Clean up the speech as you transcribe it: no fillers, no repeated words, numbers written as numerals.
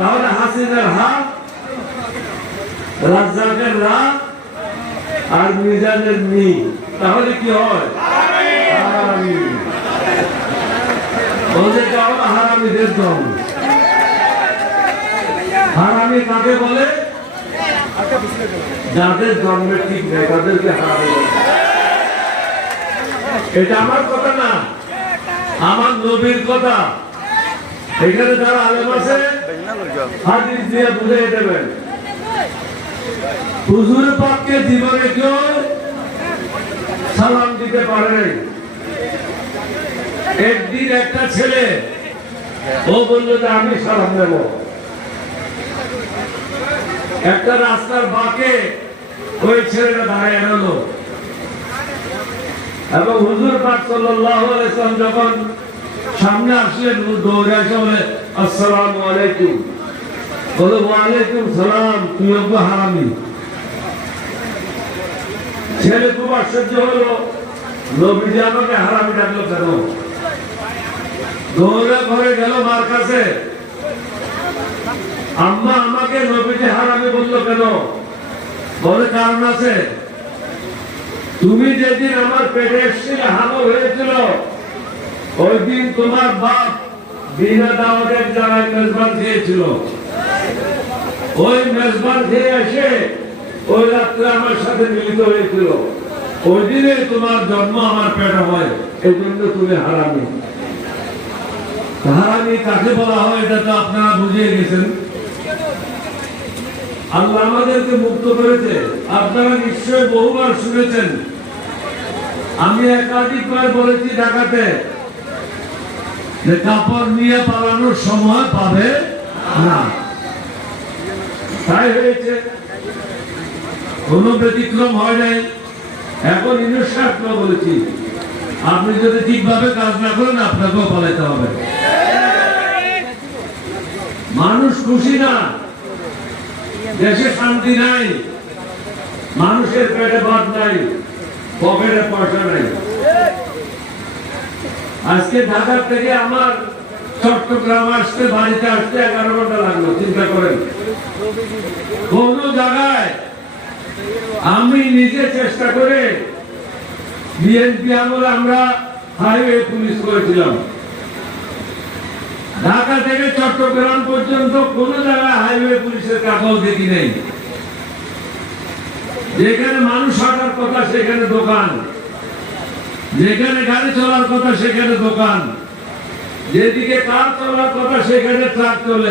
তাহলে হাসিনার হা, রাজ্জাকের রা, আর মিজানের মি, তাহলে কি হয়? হারামি। বলতে যাও না হারামিদের দল। হারামি কাকে বলে? যাদের জন্মের ঠিক নেই তাদেরকে হারামি বলে। এটা আমার কথা না, আমার নবীর কথা। এখানে যারা আলেম আছে হাদিস দিয়ে বুঝিয়ে দেবেন। হুজুর পাককে জীবনে কেউ সালাম দিতে পারে নাই। একদিন একটা ছেলে ও বললো যে আমি সালাম দেব। একটা রাস্তার বাঁকে ওই ছেলেটা দাঁড়িয়ে হলো এবং হুজুর পাক সাল্লাল্লাহু আলাইহি ওয়াসাল্লাম যখন সামনে আসলেন দৌড়ে এসে বলে আসসালামু আলাইকুম। বলে ওয়ালাইকুম সালাম, তুই অজ্ঞ হারামি। ছেলে খুব আশ্চর্য হলো, নবীজি আমাকে হারামি ডাকলো কেন? দৌড়ে ঘরে গেল মার কাছে, আম্মা আমাকে নবীজি হারামি বললো কেন? বলে কারণ আছে, তুমি যেদিন আমার পেটে এসেছিলে হামল হয়েছিল ওই দিন তোমার বাপ বিনা দাওয়াতের জায়গায় মেজবান খেয়েছিল। ওই মেজবান খেয়ে এসে ওই রাত্রে আমার সাথে মিলিত হয়েছিল। ওই দিনে তোমার জন্ম আমার পেটে হয়, এই জন্য তুমি হারামি। হারামি কাকে বলা হয় এটা তো আপনারা বুঝিয়ে গেছেন। আল্লাহ আমাদেরকে মুক্ত করেছে, আপনারা নিশ্চয় বহুবার শুনেছেন। আমি একাধিকবার বলেছি ঢাকাতে যে কাপড় নিয়ে পালানোর সময় পাবে না, তাই হয়েছে, কোন ব্যতিক্রম হয় নাই। এখন ইনশাআল্লাহ বলেছি আপনি যদি ঠিকভাবে কাজ না করেন আপনাকেও পালাইতে হবে। মানুষ খুশি না, দেশে শান্তি নাই, মানুষের পেটে ভাত নাই, পকেটে পয়সা নাই। আজকে ঢাকা থেকে আমার চট্টগ্রাম আসতে, বাড়িতে আসতে 11 ঘন্টা লাগলো। চিন্তা করেন, কোন জায়গায় আমি নিজে চেষ্টা করে বিএনপি আমলে আমরা হাইওয়ে পুলিশ করেছিলাম। ঢাকা থেকে চট্টগ্রাম পর্যন্ত কোন জায়গায় হাইওয়ে পুলিশের কাগজ দেখি নেই। যেখানে মানুষ হাঁটার কথা সেখানে দোকান, যেখানে গাড়ি চলার কথা সেখানে দোকান, যেদিকে কার চলার কথা সেখানে ট্রাক চলে।